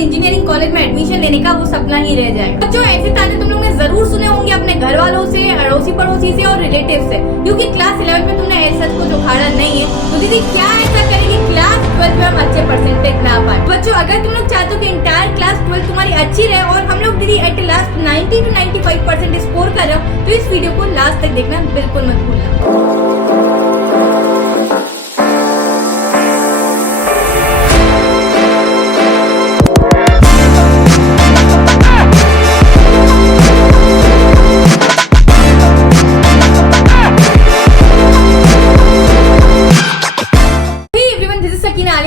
Engineering college में admission लेने का वो सपना ही रह जाएगा। बच्चों ऐसे ताने तुम लोग ने जरूर सुने होंगे अपने घर वालों से, अड़ोसी पड़ोसी से और रिलेटिव से, क्योंकि क्लास 11 में तुमने एसएच को उखाड़ा नहीं है तो दीदी क्या ऐसा करेगी क्लास 12 में हम अच्छे परसेंटेज ना पाए। बच्चों अगर तुम लोग चाहते हो कि इंटायर क्लास 12 तुम्हारी अच्छी रहे और हम लोग दीदी एट लास्ट 90 to 95% स्कोर कर रहे हो तो इस वीडियो को लास्ट तक देखना बिल्कुल मत भूलना।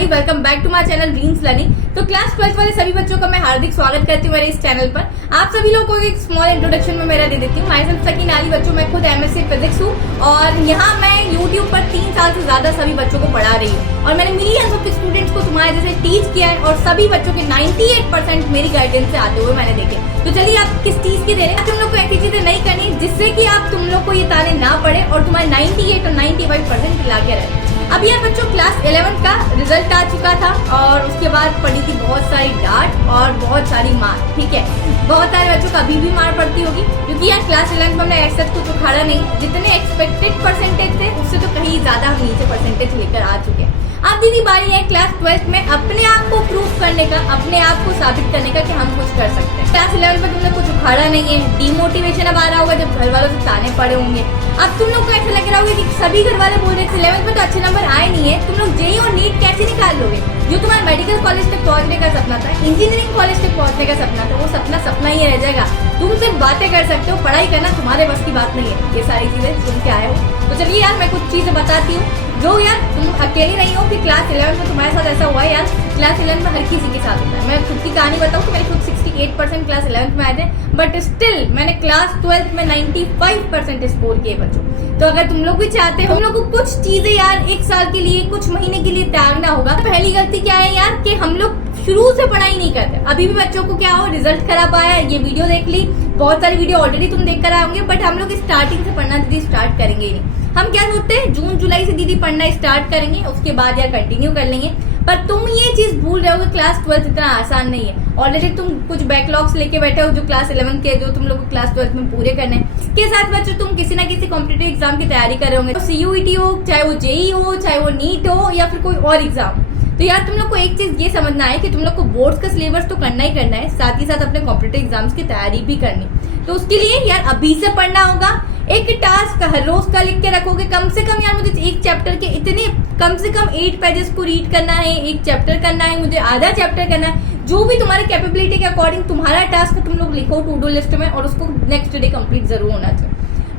Welcome back to my channel Dreams Learning. तो क्लास 12 वाले सभी बच्चों का मैं हार्दिक स्वागत करती हूँ मेरे इस चैनल पर। आप सभी लोगों को एक स्मॉल इंट्रोडक्शन में मेरा दे देती हूँ। My self Sakina Ali. बच्चों मैं खुद एमएससी फिजिक्स हूँ और यहाँ मैं यूट्यूब पर 3 साल से ज्यादा सभी बच्चों को पढ़ा रही हूँ और मैंने मिलियंस ऑफ स्टूडेंट्स को तुम्हारे जैसे टीच किया है और सभी बच्चों के 98% मेरी गाइडेंस से आते हुए मैंने देखे। तो चलिए आप किस चीज की दे रहे हैं, तुम लोग को ऐसी चीजें नहीं करनी जिससे कि आप तुम लोग को ये ताने ना पड़े और तुम्हारे 98 और 95% ला के रहे। अब यार बच्चों क्लास 11 का रिजल्ट आ चुका था और उसके बाद पड़ी थी बहुत सारी डांट और बहुत सारी मार। ठीक है, बहुत सारे बच्चों को अभी भी मार पड़ती होगी क्योंकि यार क्लास 11 में हमने एसएच को उखाड़ा नहीं। जितने एक्सपेक्टेड परसेंटेज थे उससे तो कहीं ज्यादा हम नीचे परसेंटेज लेकर आ चुके हैं। अब दीदी बारी है क्लास 12 में अपने आप को प्रूव करने का, अपने आप को साबित करने का कि हम कुछ कर सकते हैं। क्लास 11 में तुमने कुछ उखाड़ा नहीं है, डिमोटिवेशन अब आ रहा होगा जब घर वालों से ताने पड़े होंगे। अब तुम लोग को ऐसा लग रहा होगा कि सभी घर वाले बोल रहे थे 11th में तो अच्छे नंबर आए नहीं है, तुम लोग जेईई और नीट कैसे निकाल लोगे। जो तुम्हारा मेडिकल कॉलेज तक पहुंचने का सपना था, इंजीनियरिंग कॉलेज तक पहुंचने का सपना था, वो सपना ही रह जाएगा। तुम सिर्फ बातें कर सकते हो, पढ़ाई करना तुम्हारे बस की बात नहीं है। ये सारी चीजें सुन के आए हो तो चलिए यार मैं कुछ चीजें बताती हूँ जो यार तुम अकेली नहीं हो कि क्लास 11 में तुम्हारे साथ ऐसा हुआ है। यार क्लास 11 में हर किसी के साथ होता है। मैं खुद की कहानी बताऊँ तो मेरे खुद 68% क्लास 11 में आए थे, बट स्टिल मैंने क्लास 12 में 95% स्कोर किए बच्चों। तो अगर तुम लोग भी चाहते हो, हम लोग को कुछ चीजें यार एक साल के लिए, कुछ महीने के लिए त्यागना होगा। पहली गलती क्या है यार कि हम लोग शुरू से पढ़ाई नहीं करते। अभी भी बच्चों को क्या हो, रिजल्ट खराब आया, ये वीडियो देख ली, बहुत सारी वीडियो ऑलरेडी तुम देख कर आए होंगे, बट हम लोग स्टार्टिंग से पढ़ना दीदी स्टार्ट करेंगे ही नहीं। हम क्या सोचते हैं जून जुलाई से दीदी पढ़ना स्टार्ट करेंगे, उसके बाद यार कंटिन्यू कर लेंगे। पर तुम ये चीज भूल रहे हो कि क्लास 12 इतना आसान नहीं है। ऑलरेडी तुम कुछ बैकलॉग्स लेके बैठे हो जो क्लास 11 के, जो तुम लोग को क्लास 12 में पूरे करने हैं। इसके साथ बच्चों तुम किसी ना किसी कॉम्पिटिटिव एग्जाम की तैयारी कर रहे होंगे, तो सीयूईटी हो, चाहे वो जेईई हो, चाहे वो नीट हो या फिर कोई और एग्जाम। तो यार तुम लोग को एक चीज ये समझना है कि तुम लोग को बोर्ड्स का सिलेबस तो करना ही करना है, साथ ही साथ अपने कॉम्पिटिटिव एग्जाम्स की तैयारी भी करनी। तो उसके लिए यार अभी से पढ़ना होगा। एक टास्क हर रोज का लिख के रखोगे, कम से कम यार मुझे एक चैप्टर के इतने कम से कम 8 पेजेस को रीड करना है, एक चैप्टर करना है, मुझे आधा चैप्टर करना है। जो भी तुम्हारे कैपेबिलिटी के अकॉर्डिंग तुम्हारा टास्क तुम लोग लिखो टू डू लिस्ट में और उसको नेक्स्ट डे कंप्लीट जरूर होना चाहिए।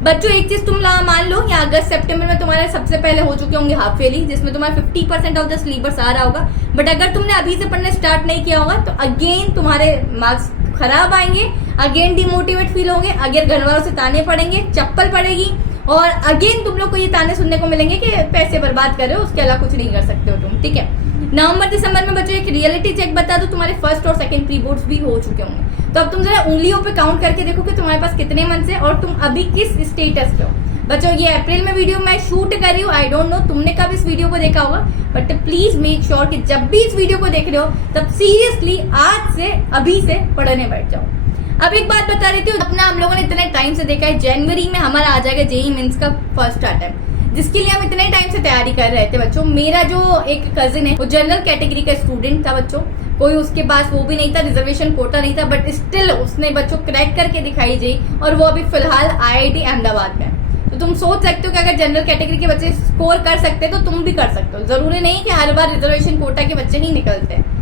बच्चों एक चीज तुम मान लो या अगस्त सितंबर में तुम्हारे सबसे पहले हो चुके होंगे हाफ ईयरली, जिसमें तुम्हारा 50% ऑफ द सिलेबस आ रहा होगा। बट अगर तुमने अभी से पढ़ना स्टार्ट नहीं किया होगा तो अगेन तुम्हारे मार्क्स खराब आएंगे, अगेन डिमोटिवेट फील होंगे, अगेन घर वालों से ताने पड़ेंगे, चप्पल पड़ेगी और अगेन तुम लोग को ये ताने सुनने को मिलेंगे कि पैसे बर्बाद कर रहे हो, उसके अलावा कुछ नहीं कर सकते हो तुम। ठीक है, नवंबर दिसंबर में बच्चों एक रियलिटी चेक बता दो, तुम्हारे फर्स्ट और सेकंड प्री बोर्ड्स भी हो चुके होंगे। तो अब तुम जरा उंगलियों पे काउंट करके देखो कि तुम्हारे पास कितने मंथ्स है और तुम अभी किस स्टेटस पे हो। बच्चों ये अप्रैल में वीडियो मैं शूट कर रही हूँ, आई डोंट नो तुमने कब इस वीडियो को देखा होगा, बट प्लीज मेक श्योर कि जब भी इस वीडियो को देख रहे हो तब सीरियसली आज से अभी से पढ़ने बैठ जाओ। अब एक बात बता रही थी, अपना हम लोगों ने इतने टाइम से देखा है, जनवरी में हमारा आ जाएगा जेईई मेंस का फर्स्ट अटेम्प्ट, जिसके लिए हम इतने टाइम से तैयारी कर रहे थे बच्चों। मेरा जो एक कजिन है वो जनरल कैटेगरी का स्टूडेंट था बच्चों, कोई उसके पास वो भी नहीं था, रिजर्वेशन कोटा नहीं था, बट स्टिल उसने बच्चों क्रैक करके दिखाई जेईई और वो अभी फिलहाल आईआईटी अहमदाबाद में। तो तुम सोच सकते हो कि अगर जनरल कैटेगरी के बच्चे स्कोर कर सकते तो तुम भी कर सकते हो। जरूरी नहीं कि हर बार रिजर्वेशन कोटा के बच्चे ही निकलते हैं।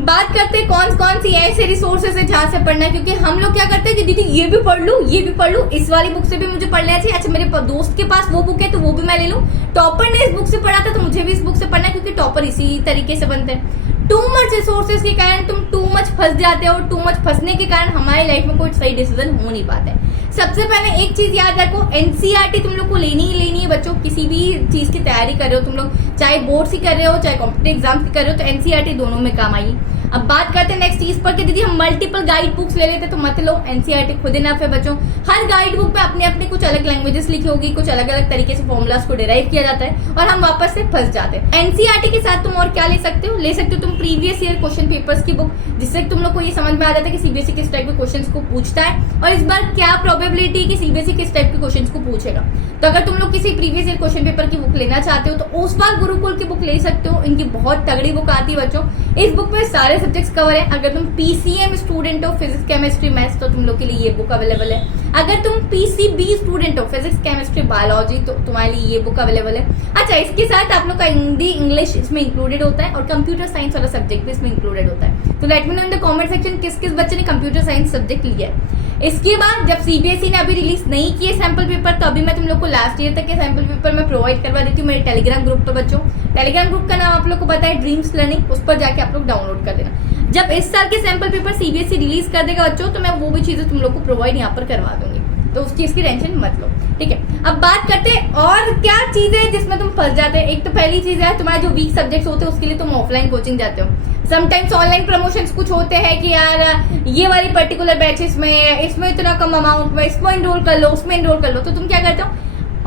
बात करते हैं कौन सी ऐसे रिसोर्सेज है जहां से पढ़ना है, क्योंकि हम लोग क्या करते हैं कि दीदी ये भी पढ़ लूं, ये भी पढ़ लूं, इस वाली बुक से भी मुझे पढ़ लेना चाहिए, अच्छा मेरे दोस्त के पास वो बुक है तो वो भी मैं ले लूं, टॉपर ने इस बुक से पढ़ा था तो मुझे भी इस बुक से पढ़ना है, क्योंकि टॉपर इसी तरीके से बनते हैं। टू मच रिसोर्सेज के कारण तुम टू मच फंस जाते हो और टू मच फंसने के कारण हमारी लाइफ में कोई सही डिसीजन हो नहीं पाता है। सबसे पहले एक चीज याद रखो, एनसीईआरटी तुम लोग को लेनी ही लेनी है बच्चों। किसी भी चीज की तैयारी कर रहे हो तुम लोग, चाहे बोर्ड की कर रहे हो चाहे कॉम्पिटिटिव एग्जाम की कर रहे हो, तो एनसीईआरटी दोनों में काम आएगी। अब बात करते हैं नेक्स्ट चीज पर कि दीदी हम मल्टीपल गाइड बुक्स ले लेते तो मत लो, एनसीईआरटी खुद इनफ है बच्चों। हर गाइड बुक पे अपने अपने कुछ अलग लैंग्वेजेस लिखी होगी, कुछ अलग अलग तरीके से फॉर्मुलाज को डिराइव किया जाता है और हम वापस से फंस जाते हैं। एनसीईआरटी के साथ तुम और क्या ले सकते हो? ले सकते हो तुम प्रीवियस ईयर क्वेश्चन पेपर्स की बुक, जिससे तुम लोग को ये समझ में आ जाता है कि सीबीएसई किस टाइप के क्वेश्चन को पूछता है और इस बार क्या प्रोबेबिलिटी कि सीबीएसई किस टाइप के क्वेश्चन को पूछेगा। तो अगर तुम लोग किसी प्रीवियस ईयर क्वेश्चन पेपर की बुक लेना चाहते हो तो ओसवाल गुरुकुल की बुक ले सकते हो। इनकी बहुत तगड़ी बुक आती है बच्चों। इस बुक में सारे सब्जेक्ट्स कवर है। अगर तुम पीसीएम स्टूडेंट हो, फिजिक्स केमिस्ट्री मैथ्स, तो तुम लोग के लिए ये बुक अवेलेबल है। अगर तुम पीसीबी स्टूडेंट हो, फिजिक्स केमिस्ट्री बायोलॉजी, तो तुम्हारे लिए ये बुक अवेलेबल है। अच्छा, इसके साथ आप लोग का हिंदी इंग्लिश इसमें इंक्लूडेड होता है और कंप्यूटर साइंस वाला सब्जेक्ट भी इसमें इंक्लूडेड होता है। तो let me know in the comment section किस किस बच्चे ने कंप्यूटर साइंस सब्जेक्ट लिया है। इसके बाद जब सीबीएसई ने अभी रिलीज नहीं किए सैंपल पेपर, तो अभी मैं तुम लोग को लास्ट ईयर तक के सैंपल पेपर मैं प्रोवाइड करवा देती हूँ मेरे टेलीग्राम ग्रुप पर बच्चों। टेलीग्राम ग्रुप का नाम आप लोग को पता है, ड्रीम्स लर्निंग, उस पर जाके आप लोग डाउनलोड कर देना। जब इस साल के सैंपल पेपर सीबीएसई रिलीज कर देगा बच्चों, तो मैं वो भी चीजें तुम लोग को प्रोवाइड यहाँ पर करवा दूंगी, तो उस चीज की टेंशन मत लो, ठीक है। अब बात करते हैं और क्या चीज है जिसमें तुम फंस जाते हैं। एक तो पहली चीज है तुम्हारे जो वीक सब्जेक्ट्स होते हैं उसके लिए तुम ऑफलाइन कोचिंग जाते हो। समटाइम्स ऑनलाइन प्रमोशंस कुछ होते हैं कि यार ये वाली पर्टिकुलर बैचेस में इसमें इतना कम अमाउंट में इसमें इनरोल कर लो, उसमें इनरोल कर लो। तो तुम क्या करते हो,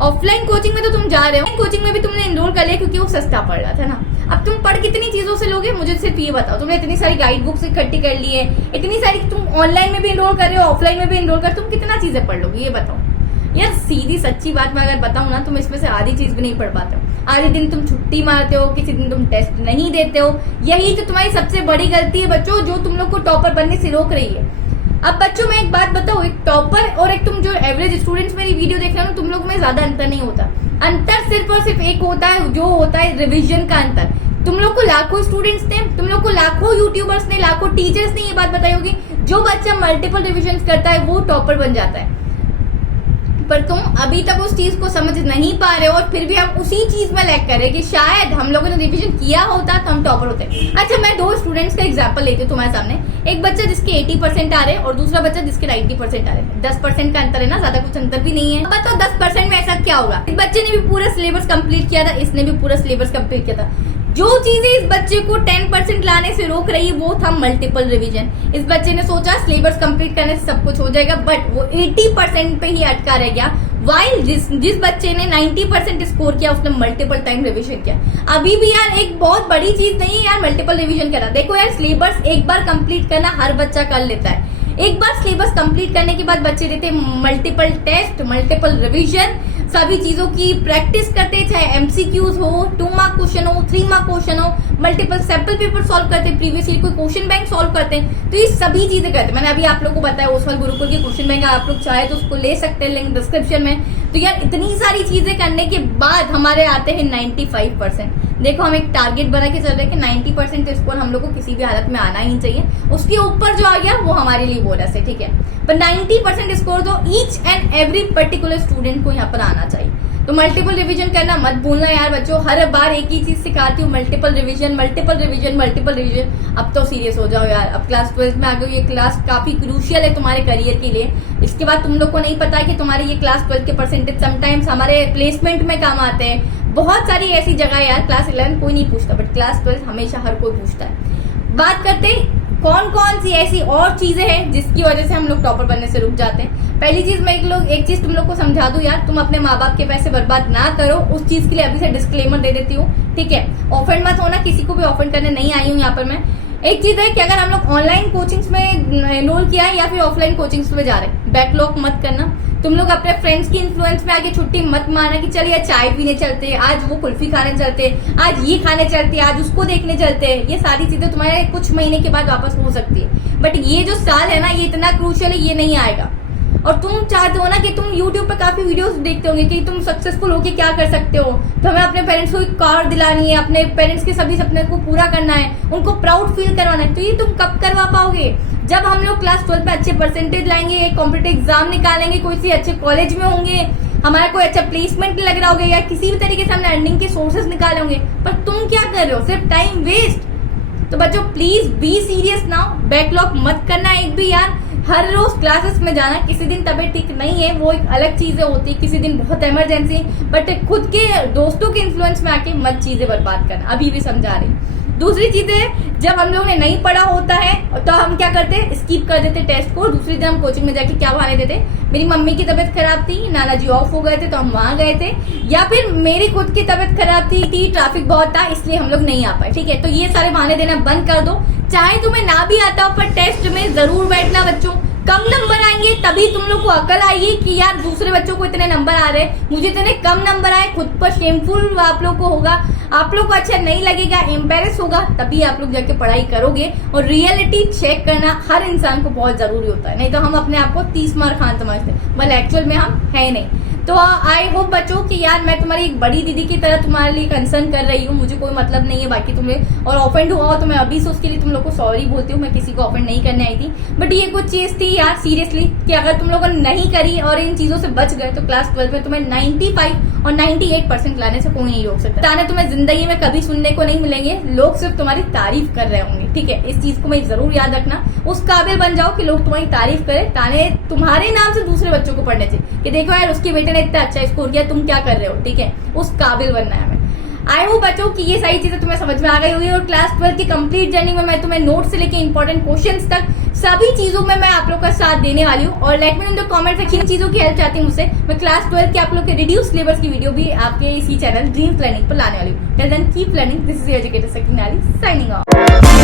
ऑफलाइन कोचिंग में तो तुम जा रहे हो, कोचिंग में भी तुमने इनरोल कर लिया क्योंकि वो सस्ता पड़ रहा था ना। अब तुम पढ़ कितनी चीजों से लोगे, मुझे सिर्फ ये बताओ। तुमने इतनी सारी गाइड बुक्स इकट्ठी कर ली है, इतनी सारी, तुम ऑनलाइन में भी इनरोल कर रहे हो, ऑफलाइन में भी इनरोल कर, तुम कितना चीजें पढ़ लोगे ये बताओ यार। सीधी सच्ची बात मैं अगर बताऊं ना, तुम इसमें से आधी चीज भी नहीं पढ़ पाते हो। आधे दिन तुम छुट्टी मारते हो, किसी दिन तुम टेस्ट नहीं देते हो। यही तो तुम्हारी सबसे बड़ी गलती है बच्चों, जो तुम लोग को टॉपर बनने से रोक रही है। अब बच्चों मैं एक बात बताऊं, एक टॉपर और एक तुम जो एवरेज स्टूडेंट्स मेरी वीडियो देख रहे हो, तुम लोग में ज्यादा अंतर नहीं होता। अंतर सिर्फ और सिर्फ एक होता है, जो होता है रिविजन का अंतर। तुम लोग को लाखों स्टूडेंट्स ने, तुम लोग को लाखों यूट्यूबर्स ने, लाखों टीचर्स ने ये बात बताई होगी, जो बच्चा मल्टीपल रिविजन करता है वो टॉपर बन जाता है। पर तुम अभी तक उस चीज को समझ नहीं पा रहे हो और फिर भी हम उसी चीज में लैग कर रहे हैं कि शायद हम लोगों ने रिवीजन किया होता तो हम टॉपर होते। अच्छा, मैं दो स्टूडेंट्स का एग्जांपल लेती हूँ तुम्हारे सामने। एक बच्चा जिसके 80% आ रहे हैं और दूसरा बच्चा जिसके 90% आ रहे हैं। 10% का अंतर है ना, ज्यादा कुछ अंतर भी नहीं है। बताओ 10% में ऐसा क्या होगा? इस बच्चे ने भी पूरा सिलेबस कंप्लीट किया था, इसने भी पूरा सिलेबस कंप्लीट किया था। जो चीजें इस बच्चे को 10% लाने से रोक रही है वो था मल्टीपल रिवीजन। इस बच्चे ने सोचा सिलेबस कंप्लीट करने से सब कुछ हो जाएगा, बट वो 80% पे ही अटका रह गया। वाइल जिस बच्चे ने 90% स्कोर किया उसने मल्टीपल टाइम रिवीजन किया। अभी भी यार एक बहुत बड़ी चीज नहीं है यार मल्टीपल रिवीजन करना। देखो यार, सिलेबस एक बार कंप्लीट करना हर बच्चा कर लेता है। एक बार सिलेबस कंप्लीट करने के बाद बच्चे देते मल्टीपल टेस्ट, मल्टीपल रिवीजन, सभी चीजों की प्रैक्टिस करते, चाहे एमसीक्यूज हो, 2 मार्क क्वेश्चन हो, 3 मार्क क्वेश्चन हो, मल्टीपल सैंपल पेपर सॉल्व करते, प्रीवियस ईयर कोई क्वेश्चन बैंक सॉल्व करते हैं। तो ये सभी चीजें करते हैं। मैंने अभी आप लोग को बताया ओसवाल गुरुकुल के क्वेश्चन बैंक, आप लोग चाहे तो उसको ले सकते हैं, लिंक डिस्क्रिप्शन में। तो यार इतनी सारी चीजें करने के बाद हमारे आते हैं 95%। देखो हम एक टारगेट बना के चल रहे हैं कि 90% स्कोर हम लोग को किसी भी हालत में आना ही चाहिए। उसके ऊपर जो आ गया वो हमारे लिए बोनस है, ठीक है। पर 90% स्कोर तो each and every particular student को यहाँ पर आना चाहिए। तो मल्टीपल रिवीजन करना मत भूलना यार बच्चों। हर बार एक ही चीज सिखाती हूँ, multiple revision, multiple revision, multiple revision. अब तो सीरियस हो जाओ यार, अब क्लास 12 में आ गई। ये क्लास काफी क्रूशियल है तुम्हारे करियर के लिए। इसके बाद तुम लोग को नहीं पता है कि तुम्हारे ये क्लास 12 के परसेंटेज समटाइम्स हमारे प्लेसमेंट में काम आते हैं। बहुत सारी ऐसी जगह यार, क्लास 11 कोई नहीं पूछता, बट क्लास 12 हमेशा हर कोई पूछता है। बात करते कौन कौन सी ऐसी और चीजें हैं जिसकी वजह से हम लोग टॉपर बनने से रुक जाते हैं। पहली चीज मैं एक चीज तुम लोग को समझा दूं यार, तुम अपने माँ बाप के पैसे बर्बाद ना करो। उस चीज के लिए अभी से डिस्क्लेमर दे देती हूँ, ठीक है। ऑफेंड मत होना, किसी को भी ऑफेंड करने नहीं आई हूँ यहाँ पर मैं। एक चीज है कि अगर हम लोग ऑनलाइन कोचिंग्स में एनरोल किया है या फिर ऑफलाइन कोचिंग्स में जा रहे हैं, बैकलॉग मत करना। तुम लोग अपने फ्रेंड्स की इन्फ्लुएंस में आके छुट्टी मत मारना कि चलिए चाय पीने चलते, आज वो कुल्फी खाने चलते, आज ये खाने चलते, आज उसको देखने चलते। ये सारी चीजें तुम्हारे कुछ महीने के बाद वापस हो सकती है, बट ये जो साल है ना ये इतना क्रूशियल है, ये नहीं आएगा। और तुम चाहते हो ना कि तुम YouTube पे काफी वीडियोस देखते होंगे कि तुम सक्सेसफुल होके क्या कर सकते हो। तो हमें अपने पेरेंट्स को एक कार दिलानी है, अपने पेरेंट्स के सभी सपने को पूरा करना है, उनको प्राउड फील करवाना है। तो ये तुम कब करवा पाओगे? जब हम लोग क्लास 12 पे अच्छे परसेंटेज लाएंगे, एक कॉम्पिटिटिव एग्जाम निकालेंगे, कोई सी अच्छे कॉलेज में होंगे, हमारा कोई अच्छा प्लेसमेंट लग रहा होगा या किसी भी तरीके से हमने अर्निंग के सोर्सेज निकाले होंगे। पर तुम क्या कर रहे हो? सिर्फ टाइम वेस्ट। तो बच्चों please be serious now, backlog मत करना एक भी यार। हर रोज क्लासेस में जाना, किसी दिन तबीयत ठीक नहीं है वो एक अलग चीजें होती है, किसी दिन बहुत इमरजेंसी, बट खुद के दोस्तों के इन्फ्लुएंस में आके मत चीजें बर्बाद करना, अभी भी समझा रही। दूसरी चीज है जब हम लोगों ने नहीं पढ़ा होता है तो हम क्या करते हैं, स्किप कर देते टेस्ट को। दूसरे दिन हम कोचिंग में जाके क्या बहाने देते, मेरी मम्मी की तबीयत खराब थी, नाना जी ऑफ हो गए थे तो हम वहां गए थे, या फिर मेरी खुद की तबीयत खराब थी, ट्रैफिक बहुत था इसलिए हम लोग नहीं आ पाए। ठीक है, तो ये सारे बहाने देना बंद कर दो। चाहे तुम्हें ना भी आता हो पर टेस्ट में जरूर बैठना बच्चों। कम नंबर आएंगे तभी तुम लोग को अकल आएगी कि यार दूसरे बच्चों को इतने नंबर आ रहे हैं, मुझे इतने कम नंबर आए, खुद पर शेमफुल आप लोग को होगा, आप लोग को अच्छा नहीं लगेगा, एम्बेरस होगा, तभी आप लोग जाके पढ़ाई करोगे। और रियलिटी चेक करना हर इंसान को बहुत जरूरी होता है, नहीं तो हम अपने आप को 30 मार खान समझते हैं, बट एक्चुअल में हम है नहीं। तो आई होप बच्चों कि यार मैं तुम्हारी एक बड़ी दीदी की तरह तुम्हारे लिए कंसर्न कर रही हूँ, मुझे कोई मतलब नहीं है बाकी तुम्हें, और ऑफेंड हुआ हो तो मैं अभी से उसके लिए तुम लोग को सॉरी बोलती हूँ, मैं किसी को ऑफेंड नहीं करने आई थी। बट ये कुछ चीज थी यार सीरियसली कि अगर तुम लोगों ने नहीं करी और इन चीजों से बच गए तो क्लास 12 में तुम्हें 95 और 98% लाने से कोई नहीं रोक सकता। ताने तुम्हें जिंदगी में कभी सुनने को नहीं मिलेंगे, लोग सिर्फ तुम्हारी तारीफ कर रहे होंगे। ठीक है, इस चीज को मैं जरूर याद रखना, उस काबिल बन जाओ कि लोग तुम्हारी तारीफ करें, ताने तुम्हारे नाम से दूसरे बच्चों को पढ़ने चाहिए कि देखो यार उसके बेटे ने इतना अच्छा स्कोर किया, तुम क्या कर रहे हो। ठीक है, उस काबिल बनना है हमें। आई होप बच्चों कि ये सारी चीजें तुम्हें समझ में आ गई होगी, और क्लास 12 की कंप्लीट जर्नी में मैं तुम्हें नोट से लेके इंपॉर्टेंट क्वेश्चंस तक सभी चीजों में मैं आप लोग का साथ देने वाली हूँ। और let me know in the comment section चीजों की हेल्प चाहती हूँ मुझसे, मैं क्लास 12 के आप लोग के रिड्यूस सिलेबस की वीडियो भी आपके इसी चैनल ड्रीम्स लर्निंग पर लाने वाली हूँ। Till then keep learning, this is your educator Sakina Ali signing of.